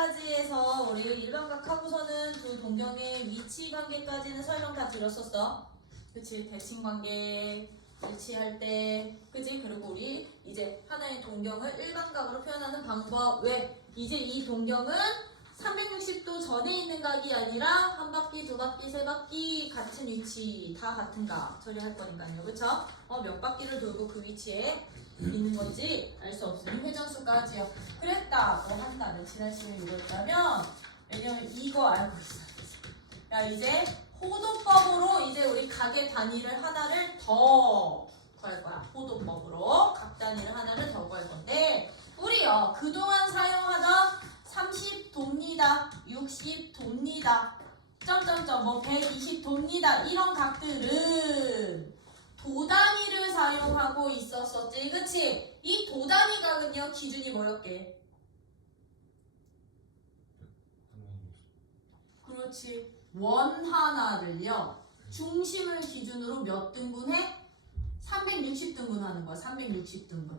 일반각까지 해서 우리 일반각하고서는 두 동경의 위치 관계까지는 설명 다 드렸었어. 그치? 대칭 관계 일치할 때, 그치? 그리고 우리 이제 하나의 동경을 일반각으로 표현하는 방법. 왜? 이제 이 동경은 360도 전에 있는 각이 아니라 한 바퀴, 두 바퀴, 세 바퀴 같은 위치 다 같은 각 처리할 거니까요. 그쵸? 몇 바퀴를 돌고 그 위치에 있는 건지 알 수 없으니 회전수까지요. 그랬다고 한다면 지난 시간에 이거 했다면 왜냐면 이거 알고 있어야 돼. 야 이제 호도법으로 이제 우리 각의 단위를 하나를 더 구할 거야. 호도법으로 각 단위를 하나를 더 구할 건데 우리요 그동안 사용하던 30 돕니다. 60 돕니다. 점점점 뭐 120 돕니다. 이런 각들은 도단위를 사용하고 있었었지. 그치? 이 도단위 각은요 기준이 뭐였게? 그렇지. 원 하나를요 중심을 기준으로 몇 등분해? 360등분 하는 거야. 360등분.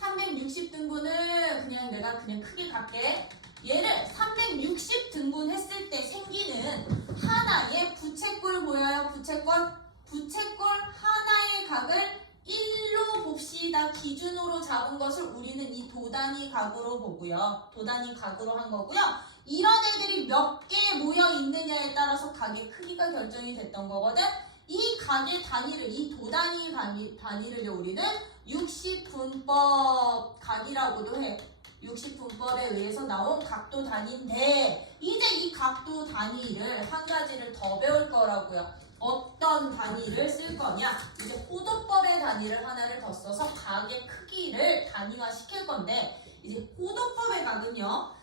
360등분을 그냥 내가 그냥 크게 갈게. 얘를 360등분 했을 때 생기는 하나의 부채꼴 보여요? 부채꼴 하나의 각을 1로 봅시다. 기준으로 잡은 것을 우리는 이 도단위 각으로 보고요. 도단위 각으로 한 거고요. 이런 애들이 몇 개 모여 있느냐에 따라서 각의 크기가 결정이 됐던 거거든. 이 각의 단위를, 이 도단위 단위를 우리는 60분법 각이라고도 해. 60분법에 의해서 나온 각도 단위인데 이제 이 각도 단위를 한 가지를 더 배울 거라고요. 어떤 단위를 쓸 거냐? 이제 호도법의 단위를 하나를 더 써서 각의 크기를 단위화 시킬 건데 이제 호도법의 각은요.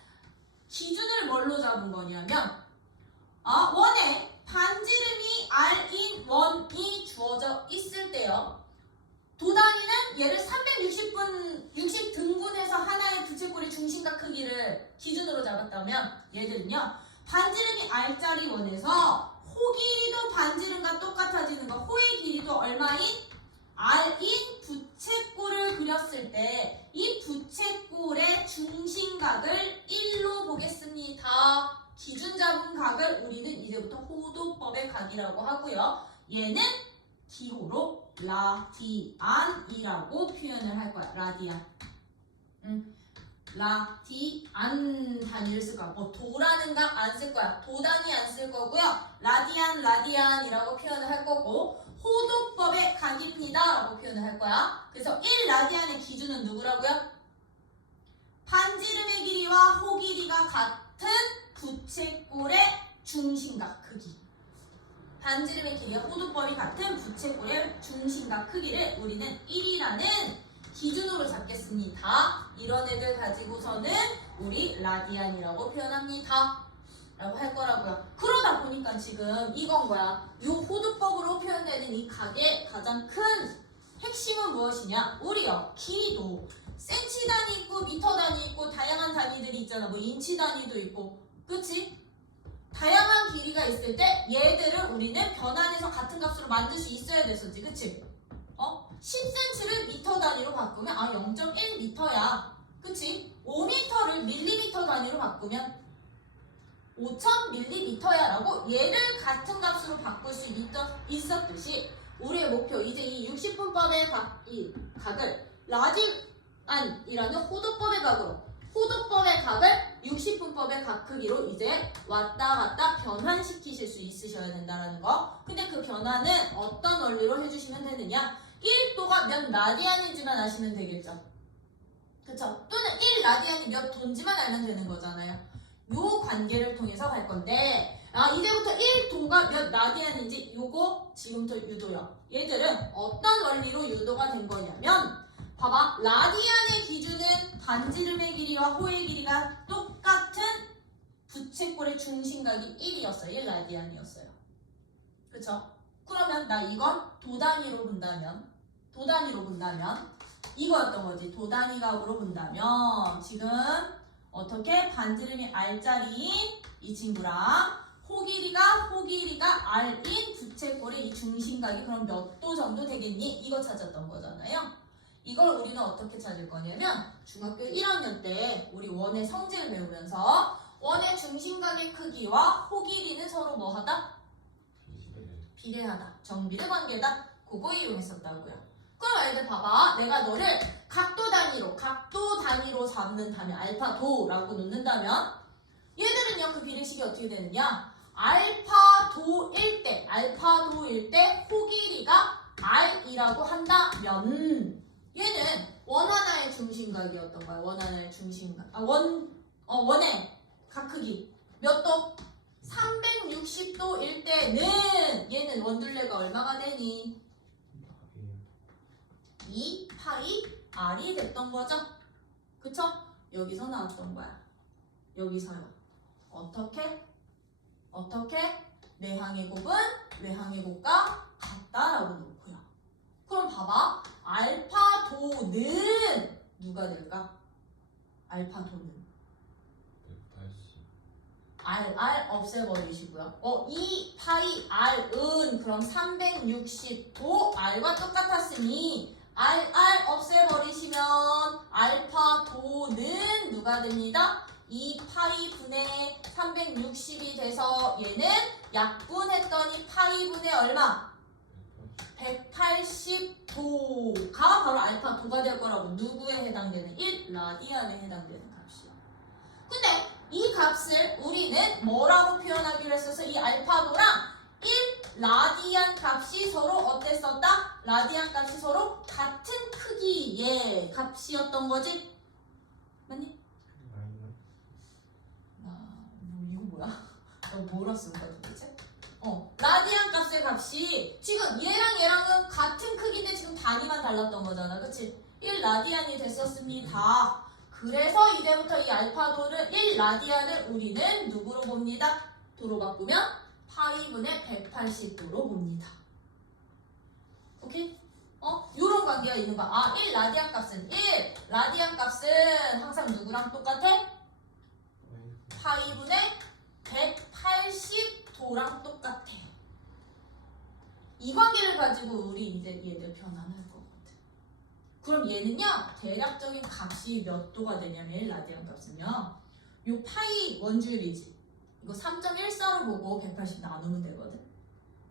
기준을 뭘로 잡은 거냐면 원에 반지름이 R인 원이 주어져 있을 때요. 도단위는 얘를 360등분해서 하나의 부채꼴의 중심각 크기를 기준으로 잡았다면 얘들은요. 반지름이 R짜리 원에서 호 길이도 반지름과 똑같아지는 거. 호의 길이도 얼마인? R인 부채꼴을 그렸을 때 이 부채꼴의 중심각을 1로 보겠습니다. 기준 잡은 각을 우리는 이제부터 호도법의 각이라고 하고요. 얘는 기호로 라디안이라고 표현을 할 거야. 라디안. 라디안 단위를 쓸 거야. 뭐 도라는 각 안 쓸 거야. 도 단위 안 쓸 거고요. 라디안이라고 표현을 할 거고 호도법의 각입니다 라고 표현을 할 거야. 그래서 1라디안의 기준은 누구라고요? 반지름의 길이와 호 길이가 같은 부채꼴의 중심각 크기. 반지름의 길이와 호도법이 같은 부채꼴의 중심각 크기를 우리는 1이라는 기준으로 잡겠습니다. 이런 애들 가지고서는 우리 라디안이라고 표현합니다. 라고 할 거라고요. 그러다 보니까 지금 이건 거야. 요 호도법으로 표현되는 이 각의 가장 큰 핵심은 무엇이냐? 우리요. 길이도 센치 단위 있고 미터 단위 있고 다양한 단위들이 있잖아. 뭐 인치 단위도 있고. 그치? 다양한 길이가 있을 때 얘들을 우리는 변환해서 같은 값으로 만들 수 있어야 됐었지. 그치? 10cm를 미터 단위로 바꾸면 0.1m야. 그치? 5m를 밀리미터 단위로 바꾸면 5000ml야 라고 얘를 같은 값으로 바꿀 수 있었듯이 우리의 목표 이제 이 60분법의 이 각을 라디안이라는 호도법의 각으로 호도법의 각을 60분법의 각 크기로 이제 왔다 갔다 변환시키실 수 있으셔야 된다는 거. 근데 그 변화는 어떤 원리로 해주시면 되느냐? 1도가 몇 라디안인지만 아시면 되겠죠. 그쵸? 또는 1라디안이 몇 돈지만 알면 되는 거잖아요. 요 관계를 통해서 갈 건데 이제부터 1도가 몇 라디안인지 요거 지금부터 유도요. 얘들은 어떤 원리로 유도가 된 거냐면 봐봐. 라디안의 기준은 반지름의 길이와 호의 길이가 똑같은 부채꼴의 중심각이 1이었어요. 1라디안이었어요. 그쵸? 그러면 나 이건 도단위로 본다면 이거였던 거지. 도단위 각으로 본다면 지금 어떻게 반지름이 R짜리인 이 친구랑 호 길이가 R인 부채꼴의 이 중심각이 그럼 몇 도 정도 되겠니? 이거 찾았던 거잖아요. 이걸 우리는 어떻게 찾을 거냐면 중학교 1학년 때 우리 원의 성질을 배우면서 원의 중심각의 크기와 호 길이는 서로 뭐하다? 비례하다. 정비례 관계다. 그거 이용했었다고요. 그럼 애들 봐봐. 내가 너를 각도 단위로 잡는다면 알파도라고 놓는다면 얘들은요 그 비례식이 어떻게 되느냐? 알파도일 때 호 길이가 r이라고 한다면 얘는 원 하나의 중심각이었던 거야. 원 하나의 중심각. 원의 각 크기 몇 도? 360도일 때는 얘는 원둘레가 얼마가 되니? 2 파이 r이 됐던 거죠. 그쵸? 여기서 나왔던 거야. 여기서요. 어떻게? 내항의 곱은 외항의 곱과 같다라고 놓고요. 그럼 봐봐. 알파도는 누가 될까? 알파도는 r 없애버리시고요. 2 파이 r은 그럼 360도 r과 똑같았으니 r 없애버리시면 알파도는 누가 됩니다? 2 파이 분의 360이 돼서 얘는 약분했더니 파이 분의 얼마? 180도가 바로 알파도가 될 거라고. 누구에 해당되는? 1라디안에 해당되는 값이요. 근데 이 값을 우리는 뭐라고 표현하기로 했어서 이 알파도랑 1라디안 값이 서로 어땠었다? 라디안 값이 서로 같은 크기의 값이었던 거지? 맞니? 이거 뭐야? 뭐라 쓴 거야 도대체? 라디안 값이 지금 얘랑은 같은 크기인데 지금 단위만 달랐던 거잖아. 그치? 1라디안이 됐었습니다. 그래서 이제부터 이 알파도를 1라디안을 우리는 누구로 봅니다? 도로 바꾸면 파이분의 180도로 봅니다. 오케이? 요런 관계가 있는 거야. 1라디안 값은 항상 누구랑 똑같아? 파이분의 180도랑 똑같아요. 이 관계를 가지고 우리 이제 얘들 변환할 거거든. 그럼 얘는요 대략적인 값이 몇 도가 되냐면 라디안 값은요 요 파이 원주율이지. 이거 3.14로 보고 180 나누면 되거든.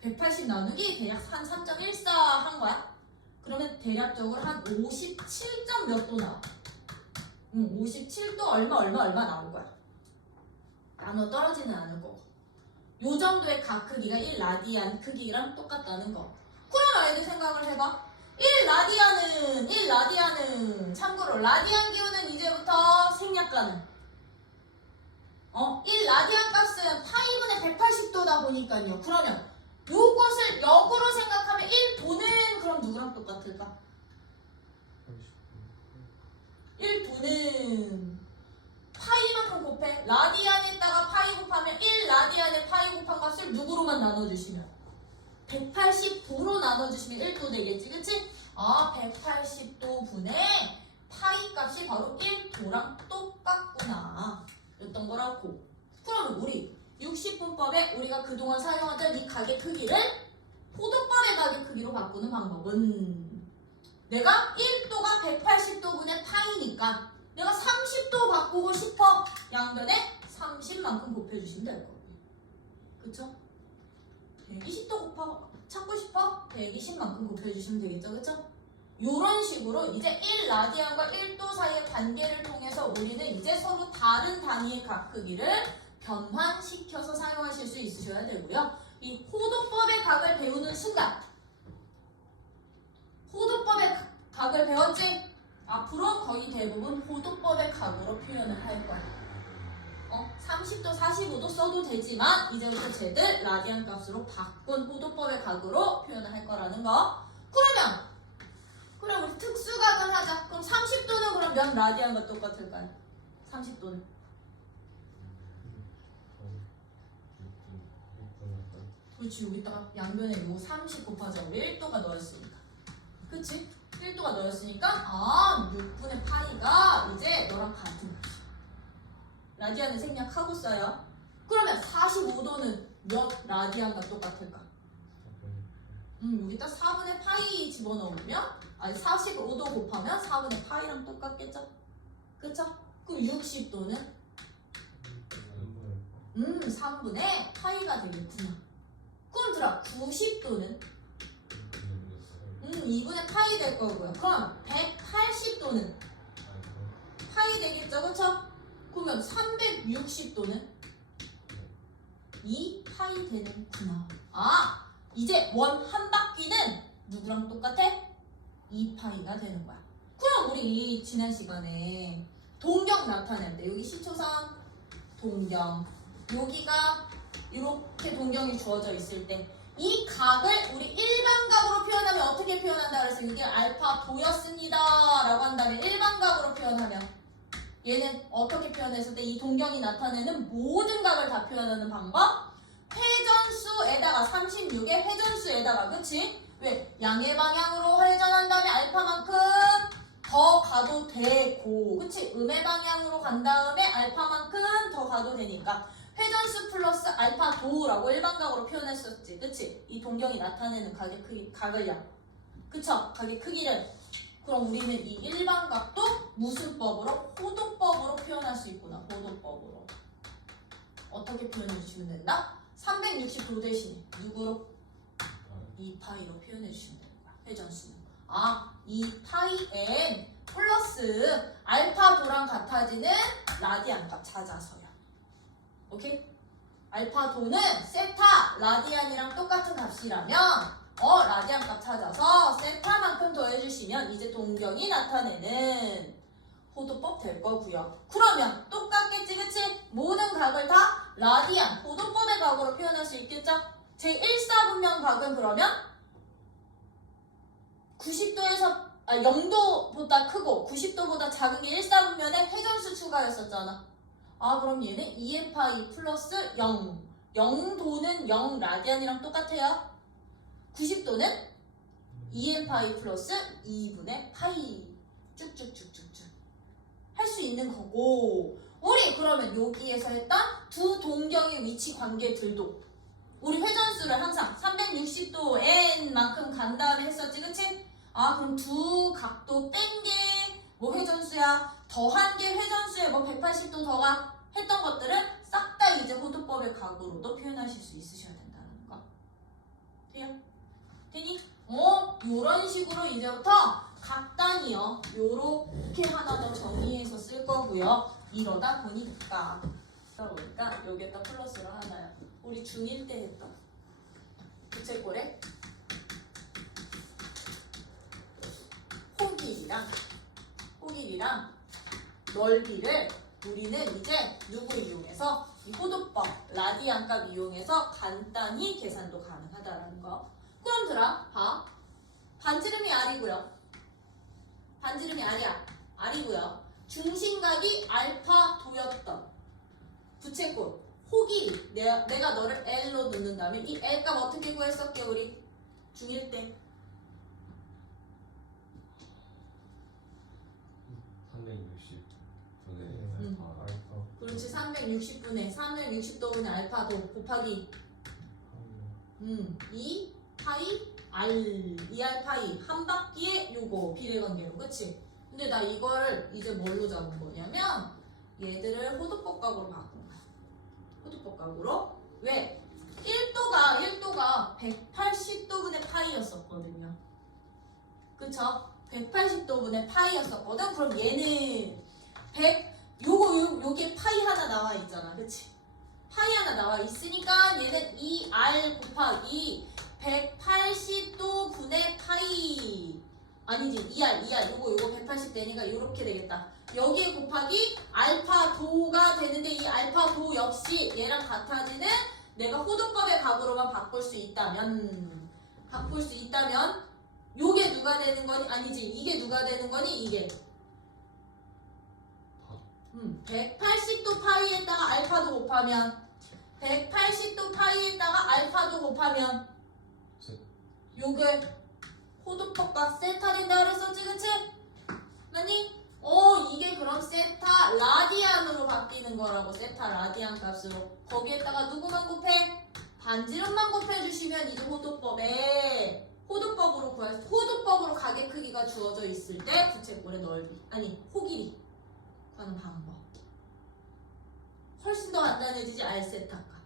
180 나누기 대략 한 3.14 한 거야. 그러면 대략적으로 한 57점 몇 도 나와. 57도 얼마 나올 거야. 나눠 떨어지는 않을 거고. 요 정도의 각 크기가 1라디안 크기랑 똑같다는 거. 그러면 애들 생각을 해봐. 1라디안은 참고로 라디안 기호는 이제부터 생략가는 1라디안 값은 파이분의 180도다 보니까요. 그러면 요것을 역으로 생각하면 1도는 그럼 누구랑 똑같을까? 1도는 파이만큼 곱해. 라디안에다가 파이 곱하면 1라디안에 파이 곱한 값을 누구로만 나눠주시면 180도로 나눠주시면 1도 되겠지. 그치? 180도 분의 파이 값이 바로 1도랑 똑같구나 였던 거라고. 그럼 우리 60분법에 우리가 그동안 사용하던 이 가게 크기를 포도법의 가게 크기로 바꾸는 방법은 내가 1도가 180도분의 파이니까 내가 30도 바꾸고 싶어. 양변에 30만큼 곱해주시면 될 거고. 그쵸? 120도 찾고 싶어? 120만큼 곱해주시면 되겠죠? 그쵸? 요런 식으로 이제 1라디안과 1도 사이의 관계를 통해서 우리는 이제 서로 다른 단위의 각 크기를 변환시켜서 사용하실 수 있으셔야 되고요. 이 호도법의 각을 배우는 순간 호도법의 각을 배웠지? 앞으로 거의 대부분 호도법의 각으로 표현을 할 거야. 30도, 45도 써도 되지만 이제부터 쟤들 라디안 값으로 바꾼 호도법의 각으로 표현을 할 거라는 거. 그럼 우리 특수각은 하자. 그럼 30도는 그럼 몇 라디안과 똑같을까요? 30도는 그렇지. 여기다가 양변에 요 30 곱하자. 우리 1도가 넣었으니까. 그치? 1도가 넣었으니까 6분의 파이가 이제 너랑 같은 것이. 라디안을 생략하고 써요. 그러면 45도는 몇 라디안과 똑같을까? 여기다 4분의 파이 집어넣으면 45도 곱하면 4분의 파이랑 똑같겠죠? 그쵸? 그럼 60도는 3분의 파이가 되겠구나. 그럼 들아 90도는 2분의 파이 될 거고요. 그럼 180도는 파이 되겠죠, 그쵸? 그러면 360도는 2 파이 되는구나. 아, 이제 원 한 바퀴는 누구랑 똑같아? 2 파이가 되는 거야. 그럼 우리 지난 시간에 동경 나타낼 때 여기 시초상 동경, 여기가 이렇게 동경이 주어져 있을 때 이 각을 우리 일반각으로 표현하면 어떻게 표현한다 그래서 이게 알파 도였습니다 라고 한 다음에 일반각으로 표현하면 얘는 어떻게 표현했을 때 이 동경이 나타내는 모든 각을 다 표현하는 방법? 회전수에다가 36의 회전수에다가, 그치? 왜? 양의 방향으로 회전한 다음에 알파만큼 더 가도 되고, 그치? 음의 방향으로 간 다음에 알파만큼 더 가도 되니까 회전수 플러스 알파 도라고 일반각으로 표현했었지, 그치? 이 동경이 나타내는 각의 크기, 각을요. 그쵸? 각의 크기를. 그럼 우리는 이 일반각도 무슨 법으로? 호도법으로 표현할 수 있구나. 호도법으로. 어떻게 표현해 주시면 된다? 360도 대신에 누구로? 2파이로 표현해 주시면 되는 거야. 회전수는. 아, 2파이엔 플러스 알파도랑 같아지는 라디안 값 찾아서요. 오케이? 알파도는 세타 라디안이랑 똑같은 값이라면 라디안 값 찾아서 세타만큼 더해주시면 이제 동경이 나타내는 호도법 될 거고요. 그러면 똑같겠지, 그치? 모든 각을 다 라디안, 호도법의 각으로 표현할 수 있겠죠? 제1사분면 각은 그러면 90도에서 0도보다 크고 90도보다 작은 게 1사분면에 회전수 추가였었잖아. 아, 그럼 얘는 2n파이 플러스 0. 0도는 0 라디안이랑 똑같아요. 90도는 2n파이 플러스 2분의 파이. 쭉쭉쭉쭉쭉 할 수 있는 거고, 우리 그러면 여기에서 했던 두 동경의 위치 관계들도 우리 회전수를 항상 360도 n만큼 간 다음에 했었지, 그치? 아, 그럼 두 각도 뺀 게 뭐 회전수야? 더한 게 회전수에 뭐 180도 더가 했던 것들은 싹 다 이제 호도법의 각으로도 표현하실 수 있으셔야 된다는 거. 돼요? 되니? 요런 식으로 이제부터 각 단위요. 요렇게 하나 더 정리해서 쓸 거고요. 이러다 보니까 여기에다 플러스를 하나요. 우리 중1 때 했던 부채꼴에 호길이랑 넓이를 우리는 이제 누구 이용해서 이 호도법 라디안 값 이용해서 간단히 계산도 가능하다라는 거. 그럼 봐. 반지름이 R이고요. 반지름이 R이고요. 중심각이 알파 도였던 부채꼴 호길이 내가 너를 L로 놓는다면 이 L 값 어떻게 구했었게 우리 중1 때? 360분의 알파. 그렇지. 360도분의 알파도 곱하기 2 파이 R 2R 파이 한 바퀴에 요거 비례관계로, 그치? 근데 나 이걸 이제 뭘로 잡은 거냐면 얘들을 호도법 각으로 바꾼 거야. 호도법 각으로. 왜? 1도가 180도분의 파이였었거든요. 그쵸? 180도분의 파이였었거든. 그럼 얘는 요게 파이 하나 나와 있잖아, 그치? 파이 하나 나와 있으니까 얘는 2R 곱하기 180도 분의 파이 아니지 2R 요거 180 되니까 요렇게 되겠다. 여기에 곱하기 알파도가 되는데 이 알파도 역시 얘랑 같아지는 내가 호도법의 각으로만 바꿀 수 있다면 요게 누가 되는 거니? 아니지 이게 누가 되는 거니? 이게 180도 파이에다가 알파도 곱하면 180도 파이에다가 알파도 곱하면 요게 호도법과 세타 된다 그랬었지, 그치? 맞니? 이게 그럼 세타 라디안으로 바뀌는 거라고. 세타 라디안 값으로. 거기에다가 누구만 곱해? 반지름만 곱해주시면 이제 호도법으로 가게 크기가 주어져 있을 때 부채꼴의 넓이 호길이 구하는 방법. 훨씬 훨씬 더 간단해지지 알세타가.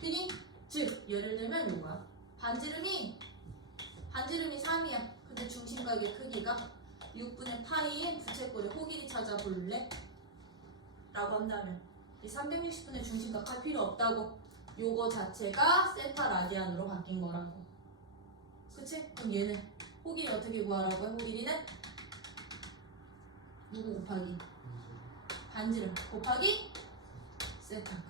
되니? 즉 예를 들면 요거야. 반지름이 3이야. 근데 중심각의 크기가 6분의 파이인 부채꼴의 호길이 찾아볼래? 라고 한다면 이 360분의 중심각 할 필요 없다고. 요거 자체가 세타 라디안으로 바뀐 거라고. 그치? 그럼 얘는 호길이 어떻게 구하라고요? 호길이는 누구 곱하기? 반지름 곱하기 세타가.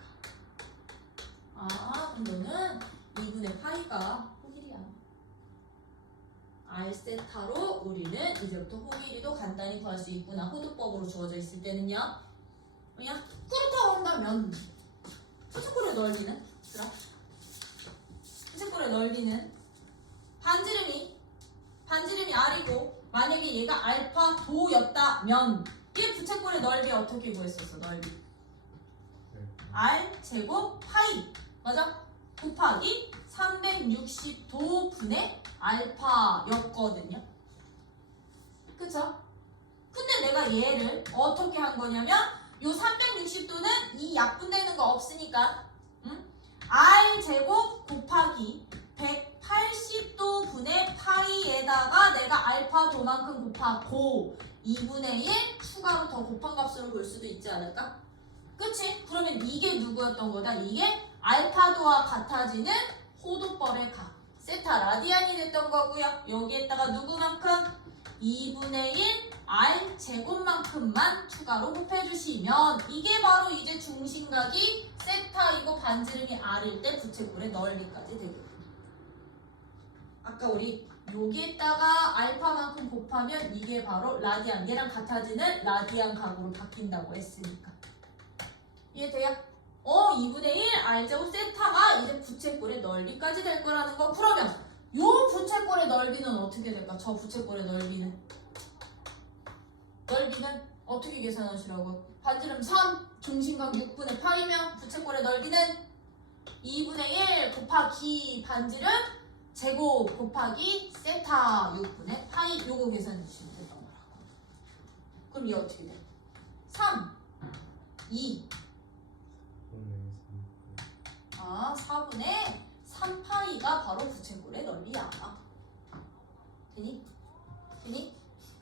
아 그럼 너는 2분의 파이가 호길이야. R세타로 우리는 이제부터 호길이도 간단히 구할 수 있구나. 호도법으로 주어져 있을 때는요. 그냥 그렇다고 한다면 부채꼴의 넓이는? 얘들아 부채꼴의 넓이는 반지름이 R이고 만약에 얘가 알파 도였다면 이 부채꼴의 넓이 어떻게 구했었어? 넓이 R 제곱 파이 맞아? 곱하기 360도분의 알파였거든요. 그쵸? 근데 내가 얘를 어떻게 한 거냐면 요 360도는 이 약분되는 거 없으니까 R 제곱 곱하기 180도분의 파이에다가 내가 알파 도만큼 곱하고 2분의 1 추가로 더 곱한 값으로 볼 수도 있지 않을까? 그치? 그러면 이게 누구였던 거다? 이게 알파도와 같아지는 호도법의 각 세타 라디안이 됐던 거고요. 여기에다가 누구만큼? 2분의 1 R 제곱만큼만 추가로 곱해주시면 이게 바로 이제 중심각이 세타이고 반지름이 R일 때 부채꼴의 넓이까지 되거든요. 아까 우리 여기에다가 알파만큼 곱하면 이게 바로 라디안 얘랑 같아지는 라디안 각으로 바뀐다고 했으니까 이해돼요? 2분의 1 R제곱 세타가 이제 부채꼴의 넓이까지 될 거라는 거. 그러면 요 부채꼴의 넓이는 어떻게 될까? 저 부채꼴의 넓이는 어떻게 계산하시라고? 반지름 3, 중심각 6분의 파이면 부채꼴의 넓이는 2분의 1 곱하기 반지름 제곱 곱하기 세타 6분의 파이. 요거 계산해 주시면 되는 거라고. 그럼 얘 어떻게 돼? 3, 2 4분의 3파이가 바로 부채꼴의 넓이야. 되니?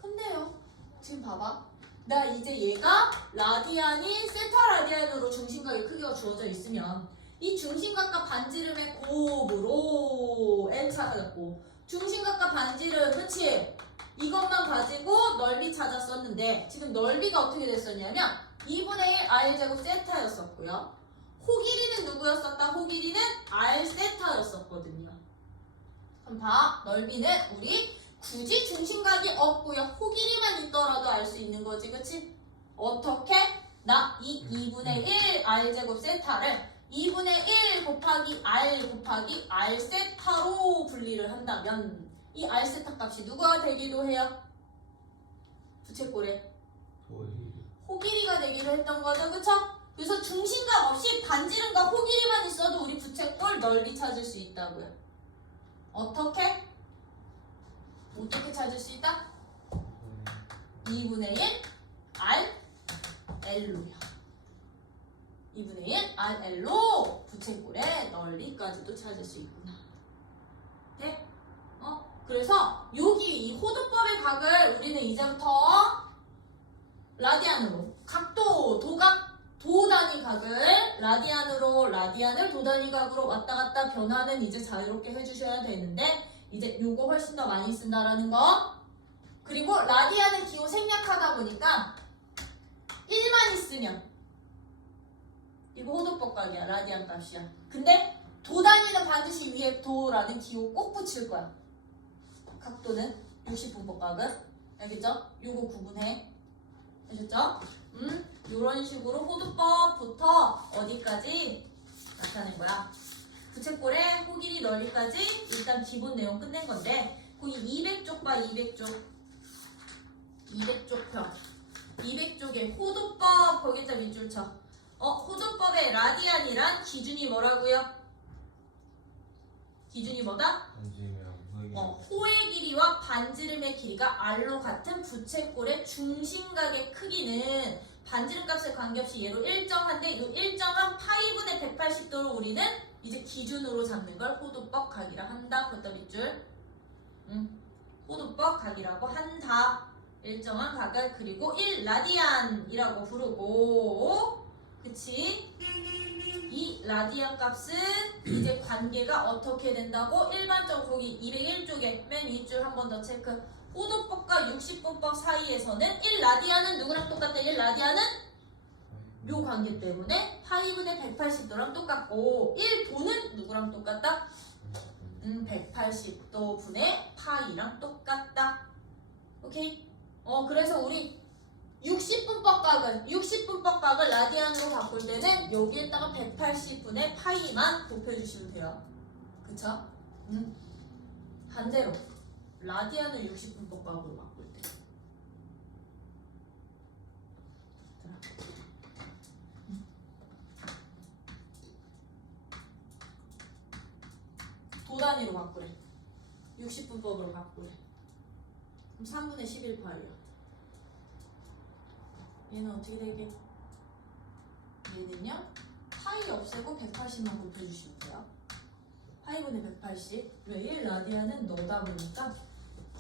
근데요 지금 봐봐. 나 이제 얘가 라디안인 세타 라디안으로 중심각의 크기가 주어져 있으면 이 중심각과 반지름의 곱으로 L 찾았고 중심각과 반지름 그치? 이것만 가지고 넓이 찾았었는데 지금 넓이가 어떻게 됐었냐면 2분의 1 R제곱 세타였었고요. 호길이는 누구였었다? 호길이는 R 세타였었거든요. 그럼 봐. 넓이는 우리 굳이 중심각이 없고요. 호길이만 있더라도 알 수 있는 거지. 그치? 어떻게? 나 이 2분의 1 R제곱 세타를 2분의 1 곱하기 R 세타로 분리를 한다면 이 R 세타 값이 누가 되기도 해요? 부채꼴의 호길이가 되기로 했던 거죠. 그쵸? 그래서 중심각 없이 반지름과 호길이만 있어도 우리 부채꼴 넓이 찾을 수 있다고요. 어떻게 찾을 수 있다? 2분의 1 RL로요. 2분의 1 RL로 부채꼴의 넓이까지도 찾을 수 있구나. 네? 그래서 여기 이 호도법의 각을 우리는 이제부터 라디안으로 각도, 도각, 도단위 각을 라디안을 도단위 각으로 왔다 갔다 변화는 이제 자유롭게 해주셔야 되는데 이제 요거 훨씬 더 많이 쓴다라는 거. 그리고 라디안의 기호 생략하다 보니까 1만 있으면 이거 호도법 각이야. 라디안 값이야. 근데 도단위는 반드시 위에 도라는 기호 꼭 붙일 거야. 각도는 60분법 각은 알겠죠? 요거 구분해. 아셨죠? 요런 식으로 호도법부터 어디까지 나타낸 거야? 부채꼴의 호길이 넓이까지 일단 기본 내용 끝낸 건데 거기 200쪽 봐. 200쪽 편 200쪽에 호도법 거기다 밑줄 쳐. 호도법의 라디안이란 기준이 뭐라고요? 기준이 뭐다? 호의 길이와 반지름의 길이가 R로 같은 부채꼴의 중심각의 크기는 반지름 값에 관계없이 얘로 일정한데 이 일정한 파이분의 180도로 우리는 이제 기준으로 잡는 걸 호두법 각이라 한다. 그것도 밑줄. 호두법 각이라고 한다. 일정한 각을 그리고 1라디안이라고 부르고, 그치? 이 라디안 값은 이제 관계가 어떻게 된다고? 일반적으로 거기 201쪽에 맨 윗줄 한 번 더 체크. 호두법과 60분법 사이에서는 1라디안은 누구랑 똑같다? 1라디안은 요 관계 때문에 파이분의 180도랑 똑같고 1도는 누구랑 똑같다? 180도 분의 파이랑 똑같다. 오케이? 그래서 우리 60분법 각을 라디안으로 바꿀 때는 여기에다가 180분의 파이만 곱해주시면 돼요. 그쵸? 반대로 라디안을 60분법 각으로 바꿀 때 도단위로 바꾸래. 60분법으로 바꾸래. 그럼 3분의 11파이야. 얘는 어떻게 되게? 얘는요, 파이 없애고 180만 곱해주시면 돼요. 파이분의 180. 왜? 1라디안은 너다 보니까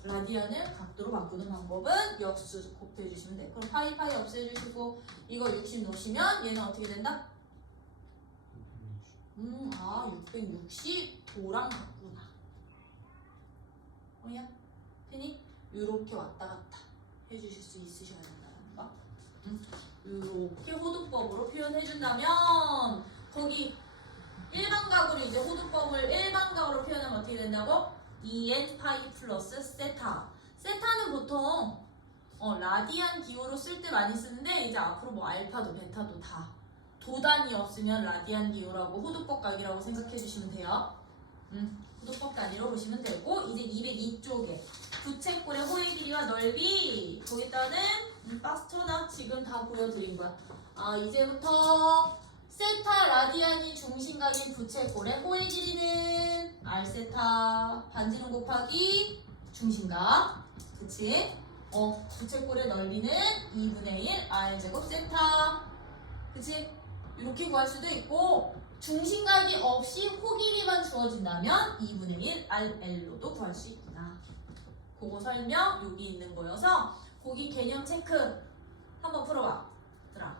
라디안을 각도로 바꾸는 방법은 역수 곱해주시면 돼. 그럼 파이 없애주시고 이거 60 넣으시면 얘는 어떻게 된다? 660도랑 같구나. 야, 팬이 요렇게 왔다 갔다 해주실 수 있으셔야 된다는 거. 요렇게 호두법으로 표현해준다면 거기 일반각으로 이제 호두법을 일반각으로 표현하면 어떻게 된다고? 2n 파이 플러스 세타. 세타는 보통 라디안 기호로 쓸 때 많이 쓰는데 이제 앞으로 뭐 알파도 베타도 다 도단이 없으면 라디안 기호라고 호두법 각이라고 생각해 주시면 돼요. 호두법 단위로 보시면 되고 이제 202쪽에 부채꼴의 호의 길이와 넓이 거기다는 박스터나 지금 다 보여드린 거야. 이제부터 세타 라디안이 중심각인 부채꼴의 호의 길이는 R세타 반지름 곱하기 중심각. 그치? 부채꼴의 넓이는 2분의 1 R제곱 세타. 그치? 이렇게 구할 수도 있고 중심각이 없이 호 길이만 주어진다면 2분의 1 RL로도 구할 수 있구나. 그거 설명 여기 있는 거여서 거기 개념 체크 한번 풀어봐. 얘들아.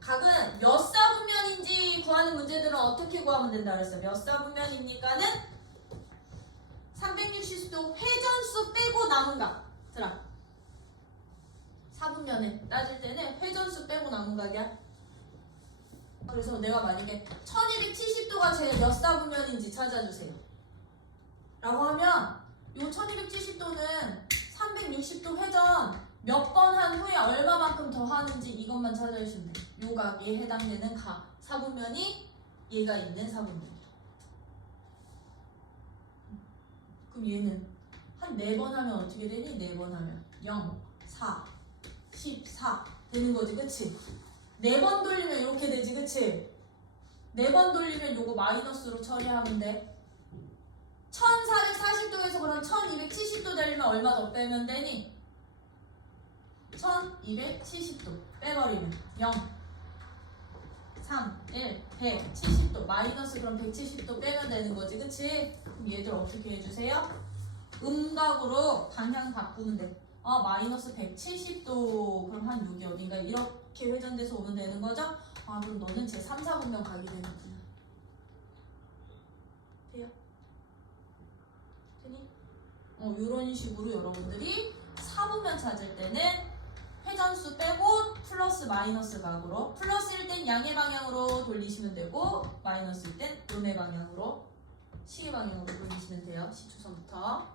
각은 몇 사분면인지 구하는 문제들은 어떻게 구하면 된다 그랬어? 몇 사분면입니까는 360도 회전수 빼고 남은 각. 얘들아. 사분면에 따질 때는 회전수 빼고 남은 각이야. 그래서 내가 만약에 1270도가 제 몇 사분면인지 찾아주세요 라고 하면 요 1270도는 360도 회전 몇 번 한 후에 얼마만큼 더 하는지 이것만 찾아주시면 돼요. 요 각에 해당되는 각 사분면이 얘가 있는 사분면이야. 그럼 얘는 한 4번 하면 어떻게 되니? 4번 하면 0, 4, 14 되는 거지, 그치? 4번 돌리면 이렇게 되지, 그치? 4번 돌리면 요거 마이너스로 처리하면 돼. 1440도에서 그럼 1270도 되려면 얼마 더 빼면 되니? 1270도 빼버리면 0, 3, 1, 170도 마이너스 그럼 170도 빼면 되는 거지, 그치? 그럼 얘들 어떻게 해주세요? 음각으로 방향 바꾸면 돼. 마이너스 170도 그럼 한 여기 어딘가 이렇게 회전돼서 오면 되는 거죠? 그럼 너는 제 3, 4분면 각이 되는구나. 돼요? 되니? 이런 식으로 여러분들이 4분면 찾을 때는 회전수 빼고 플러스 마이너스 각으로 플러스일 땐 양의 방향으로 돌리시면 되고 마이너스일 땐 음의 방향으로 시의 방향으로 돌리시면 돼요. 시초선부터.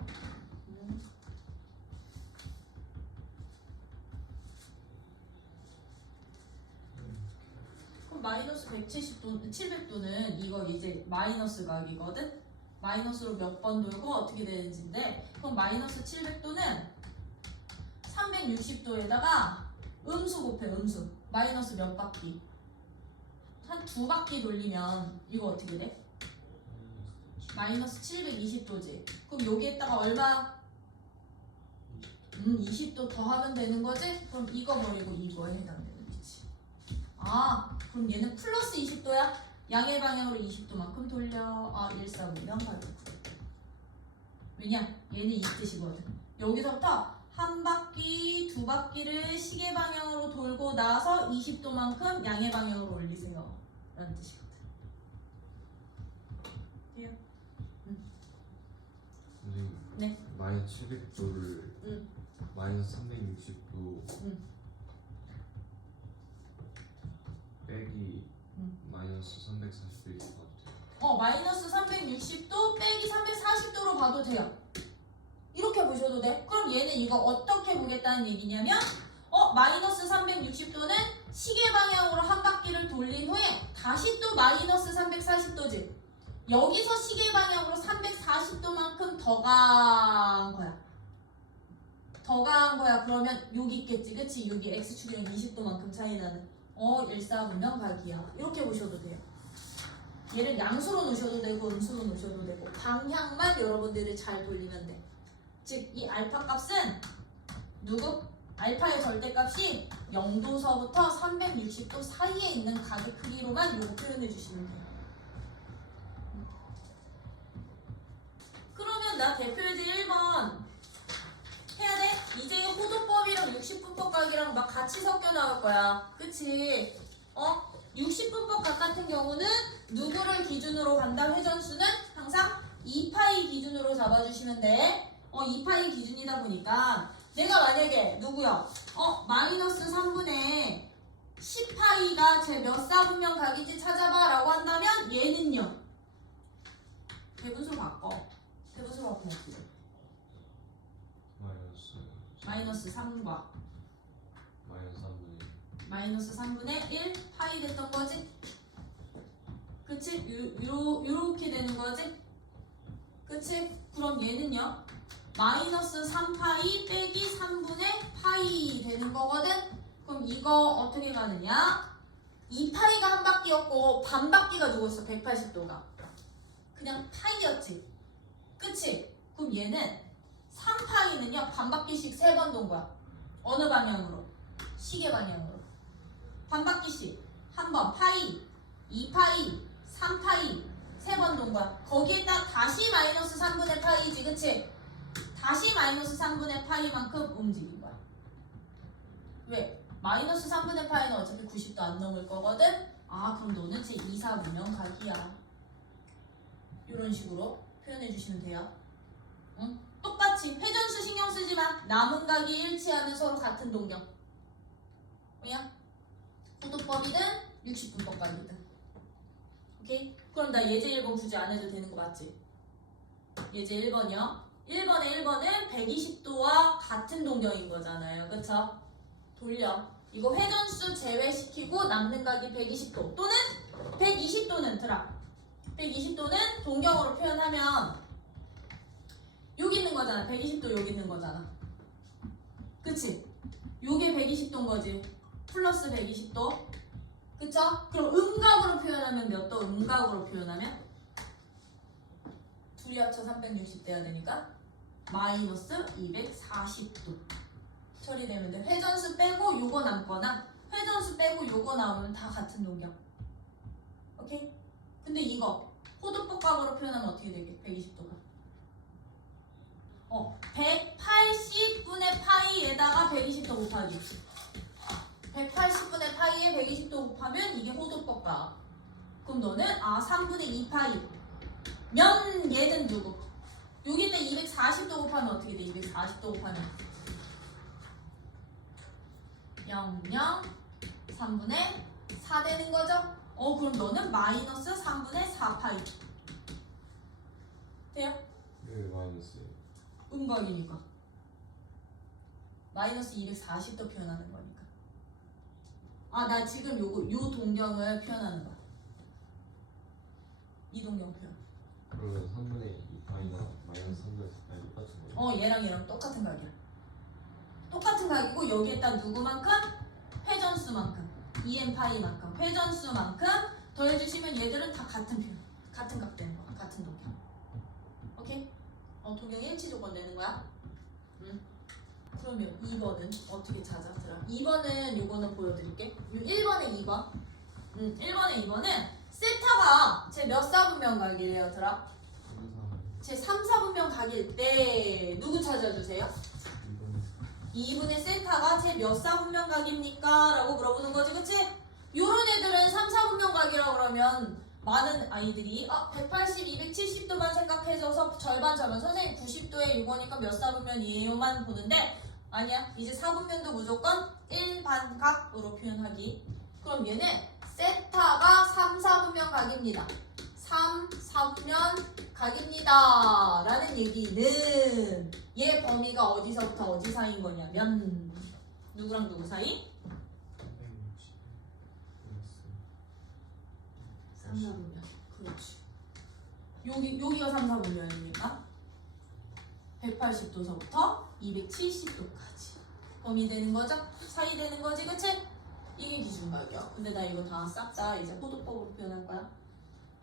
그럼 마이너스 170도, 700도는 이거 이제 마이너스 각이거든? 마이너스로 몇 번 돌고 어떻게 되는지인데 그럼 마이너스 700도는 360도에다가 음수 곱해, 음수. 마이너스 몇 바퀴? 한 2바퀴 돌리면 이거 어떻게 돼? 마이너스 720도지. 그럼 여기에다가 얼마? 20도 더 하면 되는 거지? 그럼 이거 버리고 이거에 해당되는 거지. 아, 그럼 얘는 플러스 20도야? 양의 방향으로 20도만큼 돌려. 아, 1사분면 가격. 왜냐? 얘는 이 뜻이거든. 여기서부터 한 바퀴, 두 바퀴를 시계 방향으로 돌고 나서 20도만큼 양의 방향으로 올리세요. 라는 뜻이거든. 돼요? 선생님. 네. 마이너스 700도를 응. 마이너스 360도 응. 빼기 응. 마이너스 340도 이렇게 봐도 돼요. 마이너스 360도 빼기 340도로 봐도 돼요. 이렇게 보셔도 돼. 그럼 얘는 이거 어떻게 보겠다는 얘기냐면 마이너스 360도는 시계 방향으로 한 바퀴를 돌린 후에 다시 또 마이너스 340도지. 여기서 시계 방향으로 340도만큼 더 간 거야. 더 간 거야. 그러면 여기 있겠지. 그치? 여기 X축이랑 20도만큼 차이 나는. 1사분면 각이야. 이렇게 보셔도 돼요. 얘를 양수로 놓으셔도 되고 음수로 놓으셔도 되고 방향만 여러분들이 잘 돌리면 돼. 즉 이 알파 값은 누구? 알파의 절대값이 0도서부터 360도 사이에 있는 각의 크기로만 요거 표현해 주시면 돼요. 그러면 나 대표예제 1번 해야 돼? 이제 호도법이랑 60분법 각이랑 막 같이 섞여 나올 거야. 그치? 60분법 각 같은 경우는 누구를 기준으로 간다? 회전수는 항상 2파이 기준으로 잡아주시면 돼. 2파이 기준이다 보니까 내가 만약에 누구야? 마이너스 3분의 10파이가 제 몇 사분면 각인지 찾아봐 라고 한다면 얘는요. 대분수로 바꿔. 대분수로 바꾸면 어떻게 돼? 마이너스 3과 마이너스 3분의 1 파이 됐던 거지? 그치? 요렇게 되는 거지? 그치? 그럼 얘는요? 마이너스 3파이 빼기 3분의 파이 되는 거거든? 그럼 이거 어떻게 가느냐? 2파이가 한 바퀴였고 반 바퀴가 누구였어? 180도가 그냥 파이였지? 그치? 그럼 얘는 3파이는요 반 바퀴씩 3번 돈 거야. 어느 방향으로? 시계 방향으로. 반 바퀴씩 한 번 파이, 2파이, 3파이 3번 돈 거야. 거기에다 다시 마이너스 3분의 파이지, 그치? 다시 마이너스 3분의 파이만큼 움직인 거야. 왜? 마이너스 3분의 파이는 어차피 90도 안 넘을 거거든? 아, 그럼 너는 제 2사분면 각이야. 이런 식으로 표현해 주시면 돼요. 응? 똑같이 회전수 신경 쓰지 마. 남은 각이 일치하면 서로 같은 동경. 뭐야? 호도법이든 60분법 각이든. 오케이? 그럼 나 예제 1번 굳이 안 해도 되는 거 맞지? 예제 1번이요. 1번은 120도와 같은 동경인 거잖아요. 그쵸? 돌려. 이거 회전수 제외시키고 남는 각이 120도 또는 120도는 들아. 120도는 동경으로 표현하면 여기 있는 거잖아. 120도 여기 있는 거잖아. 그치? 요게 120도인 거지. 플러스 120도. 그쵸? 그럼 음각으로 표현하면 몇 도? 음각으로 표현하면? 둘이 합쳐 360 돼야 되니까 마이너스 240도 처리되면 돼. 회전수 빼고 요거 남거나 회전수 빼고 요거 나오면 다 같은 동경. 오케이? 근데 이거 호도법각으로 표현하면 어떻게 되게? 120도가 180분의 파이에다가 120도 곱하기 180분의 파이에 120도 곱하면 이게 호도법각. 그럼 너는 3분의 2파이 면 얘는 누구? 여기다 240도 곱하면 어떻게 돼? 240도 곱하면 0, 0, 3분의 4 되는 거죠? 그럼 너는 마이너스 3분의 4파이 돼요? 왜 마이너스? 음각이니까 마이너스 240도 표현하는 거니까. 나 지금 요 동경을 표현하는 거야. 이 동경 표현. 그러면 3분의 2파이나 마이너스 3분의 4파이 똑같은 거예요? 얘랑 똑같은 각이야. 똑같은 각이고 여기에다 누구만큼? 회전수만큼 2n파이만큼 회전수만큼 더해주시면 얘들은 다 같은 표현, 같은 각 되는 거야. 같은 동경. 오케이? 동경 일치 조건 되는 거야. 그러면 2번은 어떻게 찾아들어? 2번은 요거는 보여드릴게. 요 1번에 2번. 1번에 2번은 세타가 제 몇 사분면 각이래요, 들아? 제 3, 4분면 각일 때 누구 찾아주세요? 2분의 세타가 제 몇 사분면 각입니까? 라고 물어보는 거지, 그치? 요런 애들은 3, 4분면 각이라고 그러면 많은 아이들이 180, 270도만 생각해줘서 절반 선생님 90도에 6원이니까 몇 사분면이에요만 보는데 아니야. 이제 4분면도 무조건 일반각으로 표현하기. 그럼 얘는 세타가 3, 4분면 각입니다. 3, 4분면 각입니다. 라는 얘기는 얘 범위가 어디서부터 어디 사이인 거냐면 누구랑 누구 사이? 3, 4분면. 그렇지. 여기가 3, 4분면이니까 180도서부터 270도까지 범위 되는 거죠? 사이 되는 거지, 그치? 이게 기준각이야. 근데 나 이거 다 싹 다 이제 호도법으로 표현할 거야.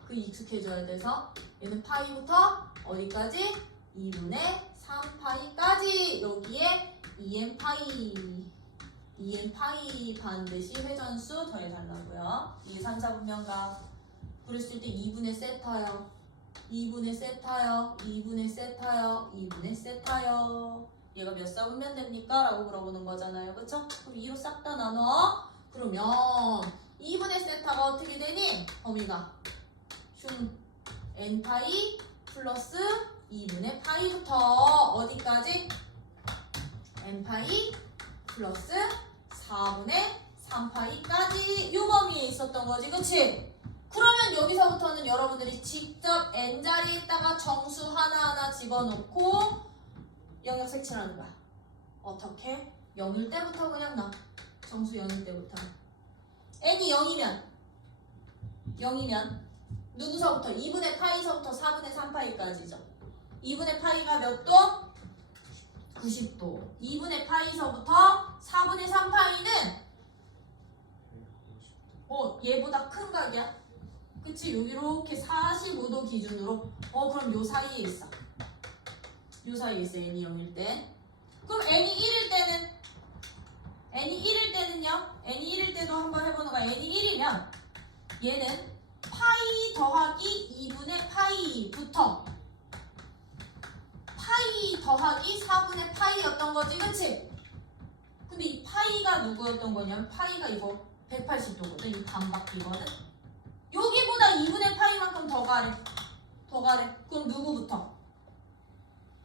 그 익숙해져야 돼서 얘는 파이부터 어디까지? 2분의 3파이까지 여기에 2n 파이 반드시 회전수 더해달라고요. 이게 3, 4분면각. 그랬을 때 2분의 세타요. 2분의 세타요. 2분의 세타요. 2분의 세타요. 얘가 몇 사분면 됩니까? 라고 물어보는 거잖아요. 그쵸? 그럼 2로 싹 다 나눠. 그러면 2분의 세타가 어떻게 되니? 범위가 흉 n파이 플러스 2분의 파이부터 어디까지? n파이 플러스 4분의 3파이까지 요 범위에 있었던 거지, 그치? 그러면 여기서부터는 여러분들이 직접 n자리에다가 정수 하나하나 집어넣고 영역 색칠하는 거야. 어떻게? 0일 때부터 그냥 나. 정수 0일 때부터. n이 0이면 누구서부터? 2분의 파이서부터 4분의 3파이까지죠. 2분의 파이가 몇 도? 90도. 2분의 파이서부터 4분의 3파이는 얘보다 큰 각이야. 그치? 여기 이렇게 45도 기준으로 그럼 요 사이에 있어. 요 사이에 있어. n이 0일 때. 그럼 n이 1일 때는 n이 1일 때는요? n이 1일 때도 한번 해보는 거야. n이 1이면 얘는 파이 더하기 2분의 파이부터 파이 더하기 4분의 파이였던 거지, 그치? 근데 이 파이가 누구였던 거냐면 파이가 이거 180도거든. 이 반바퀴거든. 여기보다 2분의 파이만큼 더 가래. 그럼 누구부터?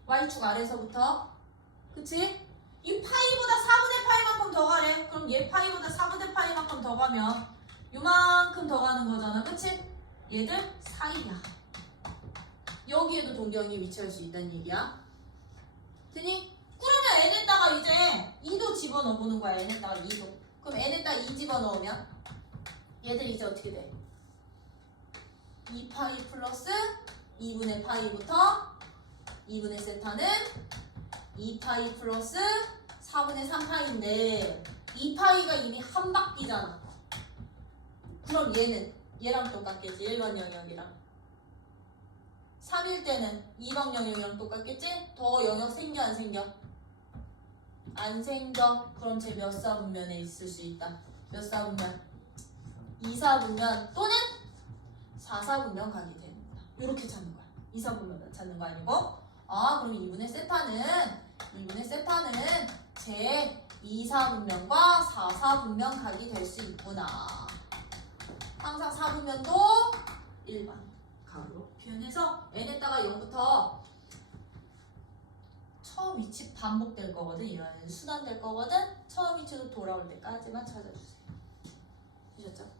y축 아래서부터. 그치? 이 파이보다 4분의 파이만큼 더 가래. 그럼 얘 파이보다 4분의 파이만큼 더 가면 요만큼 더 가는 거잖아. 그치? 얘들 사이야. 여기에도 동경이 위치할 수 있다는 얘기야. 되니? 그러면 n에다가 이제 2도 집어넣어보는 거야. n에다가 2도. 그럼 n에다가 2 집어넣으면 얘들 이제 어떻게 돼? 2파이 플러스 2분의 파이부터 2분의 세타는 2파이 플러스 4분의 3파이인데 2파이가 이미 한 바퀴잖아. 그럼 얘랑 똑같겠지. 1번 영역이랑 3일 때는 2번 영역이랑 똑같겠지? 더 영역 생겨 안 생겨? 안 생겨. 그럼 쟤 몇 사분면에 있을 수 있다. 몇 사분면? 2사분면 또는 4사분면 각이 되는 거야. 이렇게 찾는 거야. 2사분면 찾는 거 아니고 그럼 2분의 세타는 제 2사분면과 4사분면 각이 될 수 있구나. 항상 4분면도 일반 각으로 표현해서 n에다가 0부터 처음 위치 반복될 거거든. 이거는 순환될 거거든. 처음 위치로 돌아올 때까지만 찾아주세요. 되셨죠?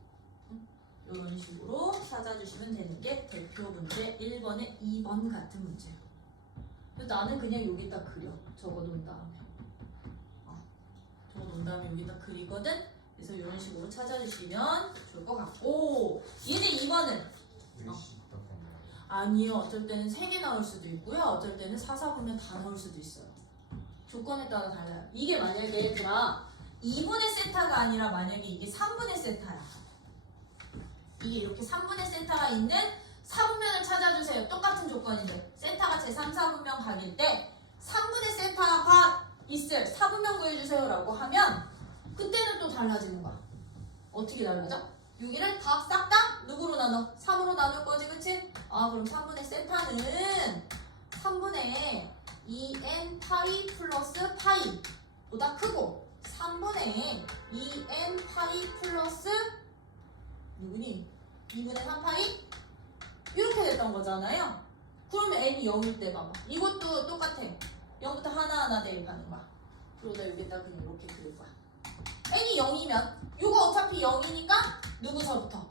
이런 식으로 찾아주시면 되는 게 대표 문제 1번에 2번 같은 문제예요. 나는 그냥 여기다 그려. 적어 놓은 다음에. 적어 놓은 다음에 여기다 그리거든. 그래서 이런 식으로 찾아주시면 좋을 것 같고, 이제 2번은 아니요. 어쩔 때는 3개 나올 수도 있고요. 어쩔 때는 4, 4분면 다 나올 수도 있어요. 조건에 따라 달라요. 이게 만약에 얘들아 2분의 세타가 아니라 만약에 이게 3분의 세타야. 이게 이렇게 3분의 세타가 있는 4분면을 찾아주세요. 똑같은 조건인데 세타가 제 3, 4분면 각일 때 3분의 세타가 있을 사분면 구해주세요라고 하면 그때는 또 달라지는 거야. 어떻게 달라져? 여기를 다 싹 다 누구로 나눠? 3으로 나눌 거지, 그치? 아, 그럼 3분의 세타는 3분의 2n 파이 플러스 파이 보다 크고 3분의 2n 파이 플러스 누구니? 2분의 3 파이? 이렇게 됐던 거잖아요. 그러면 n이 0일 때 봐봐. 이것도 똑같아. 0부터 하나하나 대입하는 거야. 그러다 여기다 그냥 이렇게 그릴 거야. n이 0이면 이거 어차피 0이니까 누구서부터?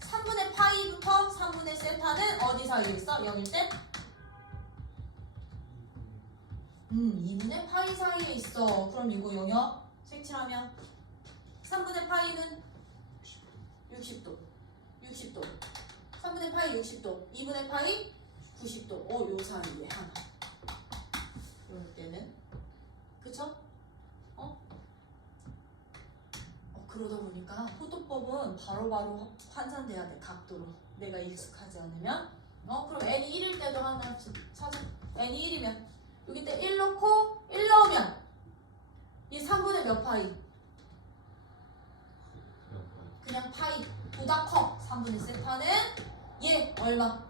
3분의 파이부터 3분의 세타는 어디 사이에 있어? 0일 때? 2분의 파이 사이에 있어. 그럼 이거 영역 색칠하면 3분의 파이는 60도 60도 3분의 파이 60도 2분의 파이 90도 요 사이에 하나. 이럴 때는 그쵸? 그러다 보니까 포도법은 바로바로 환산돼야 돼. 각도로 내가 익숙하지 않으면 그럼 n이 1일 때도 하나 찾아. n이 1이면 여기 때 1 넣고 1 넣으면 이 3분의 몇 파이? 그냥 파이 보다 커. 3분의 세타는 얘 얼마?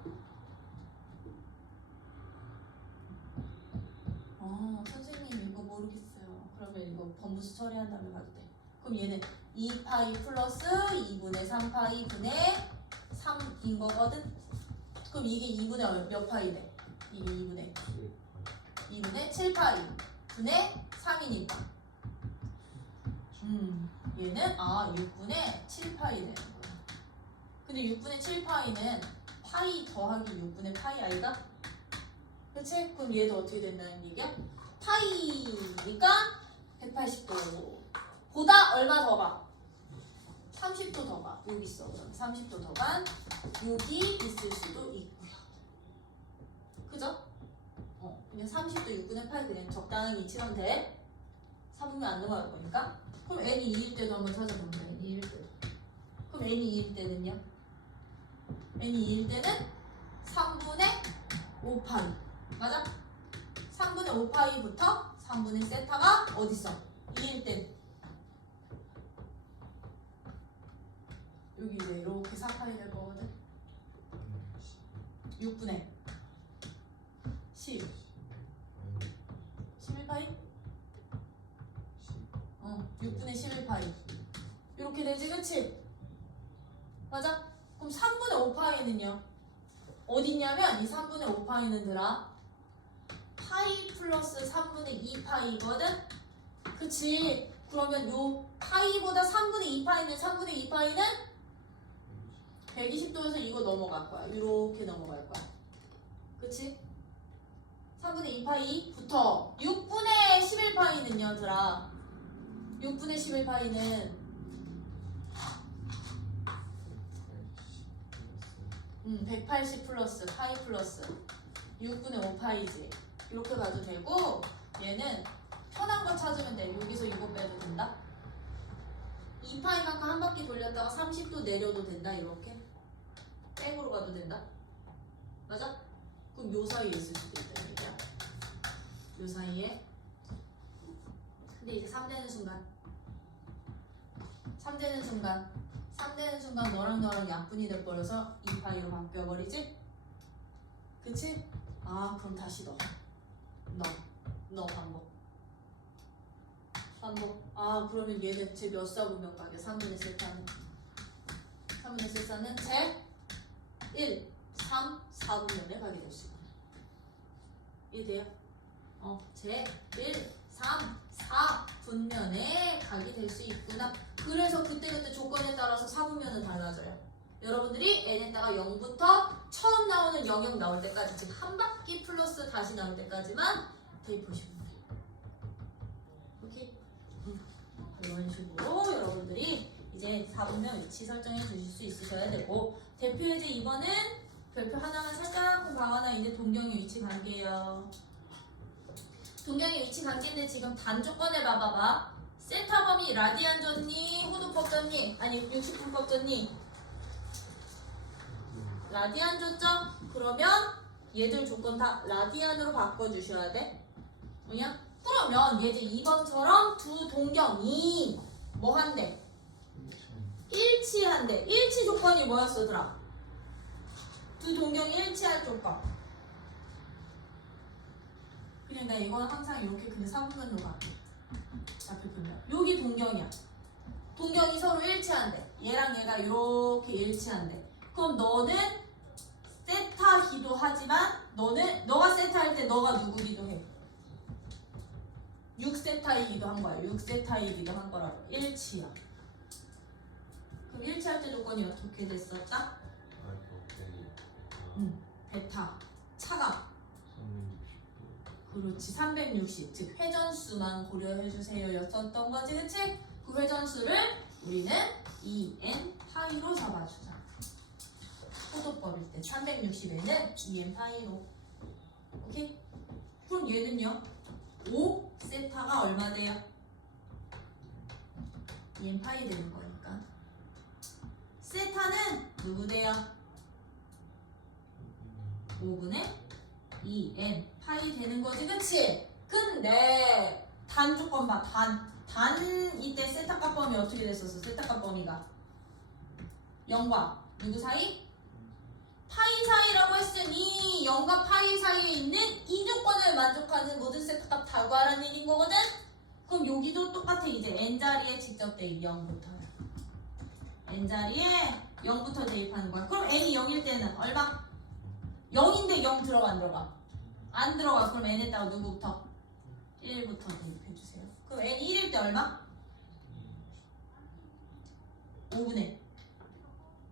선생님 이거 모르겠어요. 그러면 이거 범부수 처리한 다음에 가도 돼. 그럼 얘는 2파이 플러스 2분의 3파이 분의 3인 거거든? 그럼 이게 2분의 몇 파이래? 이게 2분의 7파이 분의 3이니까 얘는 6분의 7파이 되는 거야. 근데 6분의 7파이는 파이 더하기 6분의 파이 아이가? 그치? 그럼 얘도 어떻게 된다는 얘기야? 파이니까 180도 보다 얼마 더 가? 30도 더 가. 여기 있어. 그럼 30도 더 간 여기 있을 수도 있고요. 그죠? 그냥 30도 6분의 8 그냥 적당히 칠하면 돼. 4분면 안 넘어갈 거니까. 그럼 n이 2일 때도 한번 찾아보면 돼. n이 2일 때도. 그럼 n이 2일 때는요? n이 2일 때는 3분의 5파이. 맞아? 3분의 5파이부터 3분의 세타가 어딨어? 2일 때 여기 이제 이렇게 4파이 될 거거든? 6분의 10 11파이? 6분의 11파이 이렇게 되지, 그치? 맞아? 그럼 3분의 5파이는요? 어딨냐면 이 3분의 5파이는 들아 파이 플러스 3분의 2파이거든? 그치? 그러면 요 파이보다 3분의 2파이는 3분의 2파이는 120도에서 이거 넘어갈 거야. 이렇게 넘어갈 거야. 그치? 3분의 2파이부터 6분의 11파이는요, 들아. 6분의 11파이는 180 플러스 파이 플러스 6분의 5파이지. 이렇게 가도 되고 얘는 편한 거 찾으면 돼. 여기서 이거 빼도 된다. 2파이만큼 한 바퀴 돌렸다가 30도 내려도 된다. 이렇게 백으로 가도 된다. 맞아? 그럼 요 사이에 있을 수도 있다. 얘기야. 요 사이에. 근데 이제 3되는 순간 3되는 순간 너랑 약분이 돼버려서 2파이로 바뀌어버리지? 그치? 그럼 다시 넣어 반복. 그러면 얘는 제 몇 사분면 가게? 3분의 세타는 3분의 제 1, 3, 4분면에 가게 될 수 있구나. 이해돼요? 제 1, 3, 4분면에 가게 될 수 있구나. 그래서 그때그때 조건에 따라서 4분면은 달라져요. 여러분들이 n에다가 0부터 처음 나오는 영역 나올 때까지, 즉 한 바퀴 플러스 다시 나올 때까지만 대입하시면 돼요. 오케이? 이런 식으로 여러분들이 이제 4분면 위치 설정해 주실 수 있으셔야 되고, 대표예제 2번은 별표 하나만 살짝 박아놔 있는 동경의 위치 관계예요. 동경의 위치 관계인데 지금 단조건에 봐봐봐. 센터 범위 라디안 줬니? 호두법 줬니? 아니 60분법 줬니? 라디안 줬죠? 그러면 얘들 조건 다 라디안으로 바꿔주셔야 돼. 뭐냐? 그러면 얘 이제 2번처럼 두 동경이 뭐 한대? 일치한대. 일치 조건이 뭐였어더라? 두 동경이 일치할 조건. 그냥 나 이거는 항상 이렇게 그냥 사분면으로 갈게. 잡힐 분량. 여기 동경이야. 동경이 서로 일치한대. 얘랑 얘가 이렇게 일치한대. 그럼 너는 세타기도 하지만 너가 세타할 때 너가 누구기도 해? 6세타이기도 한 거야. 6세타이기도 한 거라고. 일치야. 그럼 일치할 때 조건이 어떻게 됐었다? 베타. 차가. 그렇지. 360. 즉 회전수만 고려해주세요 였었던 거지. 그치? 그 회전수를 우리는 2n 파이로 잡아주자. 포도법일 때 360에는 2n 파이로. 오케이? 그럼 얘는요? 5 세타가 얼마 돼요? 2n 파이 되는 거니까. 세타는 누구 돼요? 5분의 2n 파이 되는 거지. 그치? 근데 단 조건 봐. 단 이때 세타값 범위 어떻게 됐었어? 세타값 범위가 0과 누구 사이? 파이 사이라고 했으니 0과 파이 사이에 있는 이 조건을 만족하는 모든 세타값 다 구하라는 얘기인 거거든? 그럼 여기도 똑같아. 이제 n자리에 직접 대입 0부터 n자리에 0부터 대입하는 거야. 그럼 n이 0일 때는 얼마? 0인데 0 들어가 안 들어가? 안 들어가. 그럼 n에다가 누구부터? 1부터 대입해주세요. 그럼 n이 1일 때 얼마? 5분의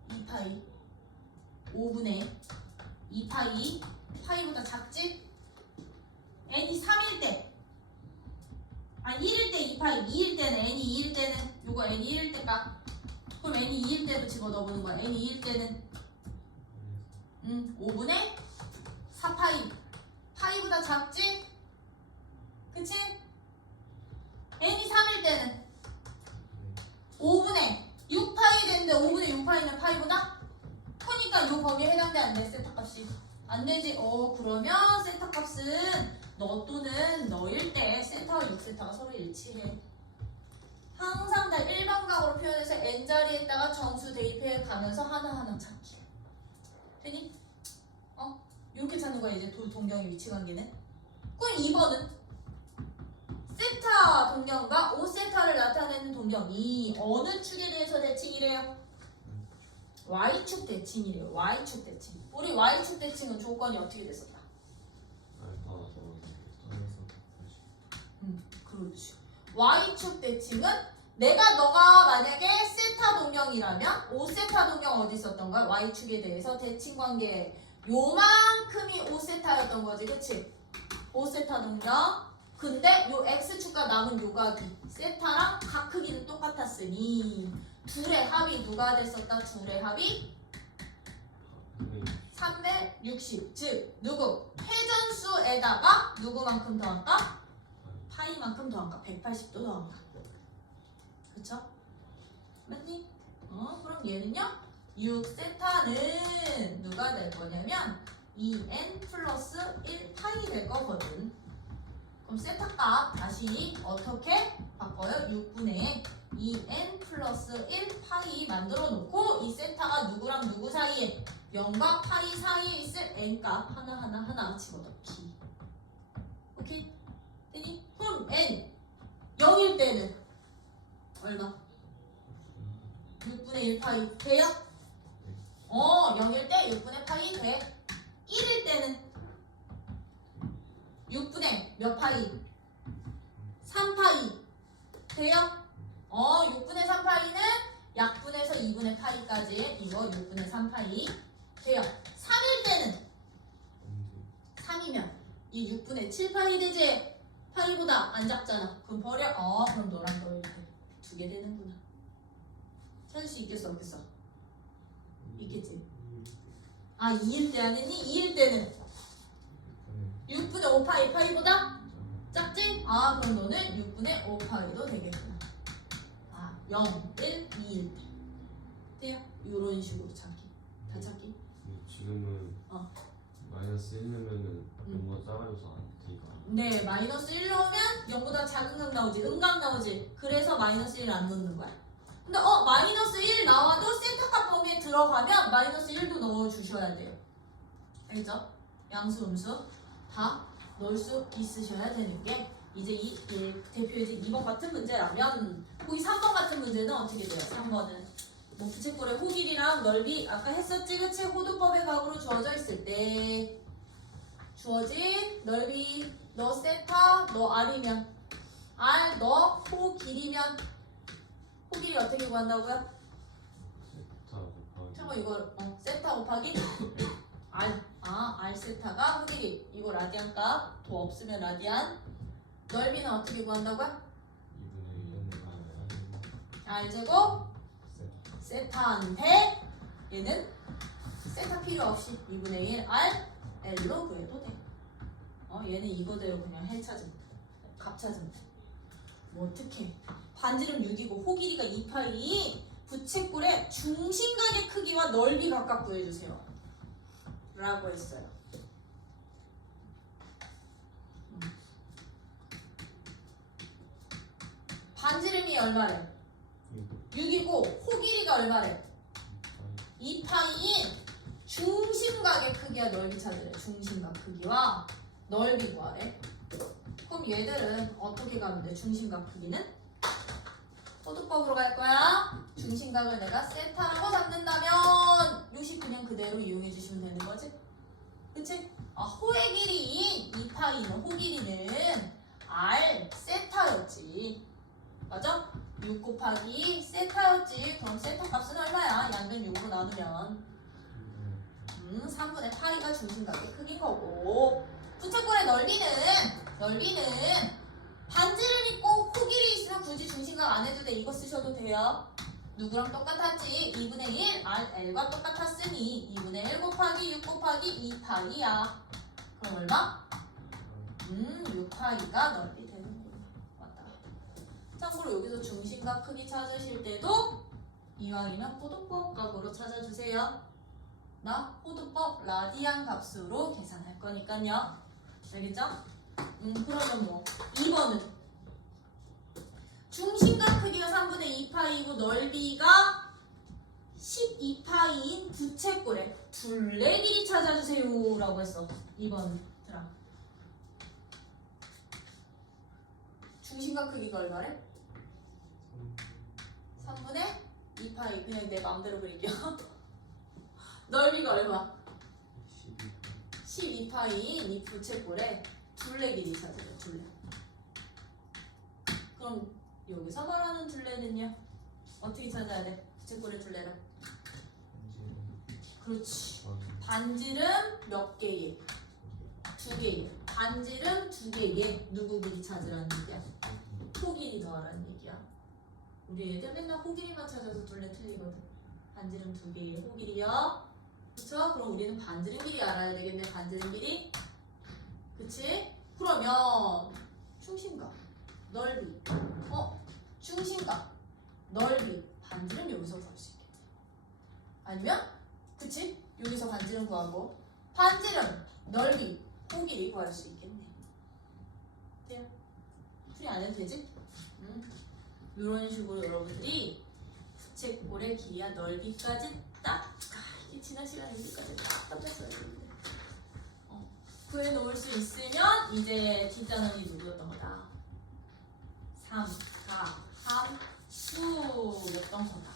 2파이 5분의 2파이 파이보다 작지? n이 3일 때 1일 때 2파이 2일 때는 n이 2일 때는 요거 n이 1일 때까? 그럼 n이 2일 때도 집어넣어보는 거야. n이 2일 때는 5분의 4파이 파이보다 작지? 그치? n이 3일 때는 5분의 6파이 되는데 5분의 6파이는 파이보다? 크니까 요 범위에 해당돼 안 돼? 세타값이 안 되지? 그러면 세타값은 너 또는 너일 때 세타와 6세타가 서로 일치해. 항상 다 일반각으로 표현해서 n자리에다가 정수 대입해 가면서 하나하나 찾기. 되니? 이렇게 찾는 거야 이제 두 동경의 위치관계는. 그럼 2번은 세타 동경과 5세타를 나타내는 동경이 어느 축에 대해서 대칭이래요? Y축 대칭이래요. Y축 대칭. 우리 Y축 대칭은 조건이 어떻게 됐었다? 그렇지. Y축 대칭은 너가 만약에 세타 동경이라면 5세타 동경 어디 있었던 거야? Y축에 대해서 대칭 관계 요만큼이 5세타였던 거지. 그치? 5세타 동경. 근데 요 X축과 남은 요각이 세타랑 각 크기는 똑같았으니 둘의 합이 누가 됐었다? 둘의 합이 360. 즉 누구? 회전수에다가 누구만큼 더한가? 파이만큼 더한가? 180도 더한가? 그쵸? 맞니? 그럼 얘는요? 6세타는 누가 될 거냐면 2n 플러스 1파이 될 거거든. 그럼 세타값 다시 어떻게 바꿔요? 6분의 2n 플러스 1파이 만들어 놓고 이 세타가 누구랑 누구 사이에 0과 파이 사이에 있을 n값 하나 집어넣기. 오케이? 되니? 그럼 n 0일 때는 얼마? 6분의 1파이 돼요? 0일 때 6분의 파이 돼. 1일 때는 6분의 몇 파이? 3파이 돼요? 6분의 3파이는 약분해서 2분의 파이까지 이거 6분의 3파이 돼요. 3일 때는 3이면 이 6분의 7파이 되지? 파이보다 안 작잖아. 그럼 버려. 그럼 너랑 너 이렇게 두 개 되는구나. 찾을 수 있겠어 없겠어? 있겠지. 2일 때 아니니? 2일 때는 6분의 5파이 파이보다 작지? 그럼 너는 6분의 5파이도 되겠구나. 0, 1, 2일 때 돼요? 이런 식으로 찾기. 다 찾기. 지금은 마이너스 1 넣으면은 0보다 작아져서 안 되니까. 네, 마이너스 1 넣으면 0보다 작은 각 나오지, 음각 나오지. 그래서 마이너스 1 안 넣는 거야. 근데 마이너스 1 나와도 센터값 범위에 들어가면 마이너스 1도 넣어주셔야 돼요. 알겠죠? 양수, 음수 다 넣을 수 있으셔야 되는 게 이제 이 대표이제 2번 같은 문제라면 거기 3번 같은 문제는 어떻게 돼요? 3번은 뭐 부채꼴의 호길이랑 넓이 아까 했었지, 그치? 호두법의 각으로 주어져 있을 때 주어진 넓이 너 세타 너 R이면 R 너 호 길이면 호 길이 어떻게 구한다고요? 세타 곱하기. 잠깐 이거 세타 곱하기 R 세타가 호 길이 이거 라디안 값 더 없으면 라디안 넓이는 어떻게 구한다고요? 2분의 1 R 제곱 세타인데 얘는 세타 필요 없이 2분의 1 R L로 구해도 돼. 얘는 이거대로 그냥 헬 찾으면 돼. 값 찾으면 돼. 뭐 어떡해. 반지름 6이고 호 길이가 2파이 부채꼴의 중심각의 크기와 넓이 각각 구해주세요. 라고 했어요. 반지름이 얼마래? 6이고 호 길이가 얼마래? 2파이인 중심각의 크기와 넓이 찾으래. 중심각 크기와 넓이 구하래. 그럼 얘들은 어떻게 가면 돼? 중심각 크기는? 호두법으로 갈 거야. 중심각을 내가 세타라고 잡는다면 69년 그대로 이용해 주시면 되는 거지. 그치? 호의 길이인 2파이는 호 길이는 R 세타였지. 맞아? 6 곱하기 세타였지. 그럼 세타 값은 얼마야? 양변 6으로 나누면 3분의 파이가 중심각의 크기인 거고, 부채꼴의 넓이는 반지름 있고 호 길이 있으면 굳이 중심각 안 해도 돼. 이거 쓰셔도 돼요. 누구랑 똑같았지? 2분의 1 L과 똑같았으니 2분의 1 곱하기 6 곱하기 2파이야. 그럼 얼마? 6파이가 넓이 되는구나. 맞다. 참고로 여기서 중심각 크기 찾으실 때도 이왕이면 호두법 값으로 찾아주세요. 나 호두법 라디안 값으로 계산할 거니까요. 알겠죠? 그러면 뭐 2번은 중심각 크기가 3분의 2파이고 넓이가 12파이인 부채꼴의 둘레 길이 찾아주세요 라고 했어. 2번은 들아. 중심각 크기가 얼마래? 3분의 2파이. 그냥 내 마음대로 그릴게요. 넓이가 얼마? 12파이인 이 부채꼴의 둘레 길이 찾아요. 둘레. 그럼 여기서 말하는 둘레는요? 어떻게 찾아야 돼? 부채꼴의 둘레를. 그렇지. 반지름 몇 개에? 2개에. 반지름 2개에 누구 길이 찾으라는 얘기야? 호 길이 더하라는 얘기야. 우리 애들 맨날 호 길이만 찾아서 둘레 틀리거든. 반지름 2개에 호 길이요. 그쵸? 그럼 우리는 반지름 길이 알아야 되겠네. 반지름 길이. 그치? 그러면 중심각, 넓이, 중심각, 넓이, 반지름 여기서 구할 수 있겠네. 아니면 그치? 여기서 반지름 구하고 반지름, 넓이, 호 길이 구할 수 있겠네. 돼요? 풀이 안 해도 되지? 이런 식으로 여러분들이 부채꼴의 길이와 넓이까지 딱 이게 지난 시간에 여기까지 딱 답했어요. 구해놓을 수 있으면 이제 뒷단원이 누구였던 거다? 3, 4, 3, 수였던 거다.